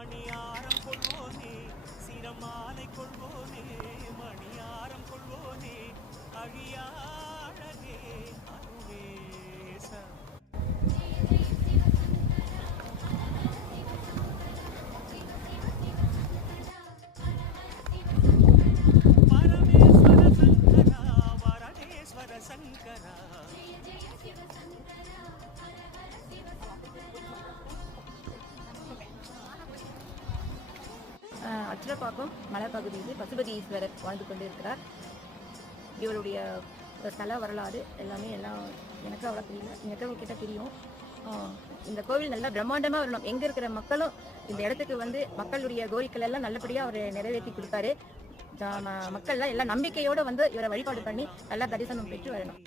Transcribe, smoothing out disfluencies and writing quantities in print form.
மணியாரம் கொள்வோனே சிரமாலை கொள்வோனே மணியாரம் கொள்வோனே அழியாழகே அருவேச பரமேஸ்வர சங்கரா வரணேஸ்வர சங்கரா. அச்சிரப்பாக்கம் மலைப்பகுதியில் பசுபதி ஈஸ்வரர் வாழ்ந்து கொண்டிருக்கிறார். இவருடைய ஸ்தல வரலாறு எல்லாமே எனக்கு அவ்வளோ தெரியல, எனக்கு கிட்ட தெரியும். இந்த கோவில் நல்லா பிரம்மாண்டமாக வரணும். எங்கே இருக்கிற மக்களும் இந்த இடத்துக்கு வந்து மக்களுடைய கோரிக்கைகள் எல்லாம் நல்லபடியாக அவர் நிறைவேற்றி கொடுத்தாரு. மக்கள்லாம் எல்லாம் நம்பிக்கையோடு வந்து இவரை வழிபாடு பண்ணி நல்லா தரிசனம் பெற்று வரணும்.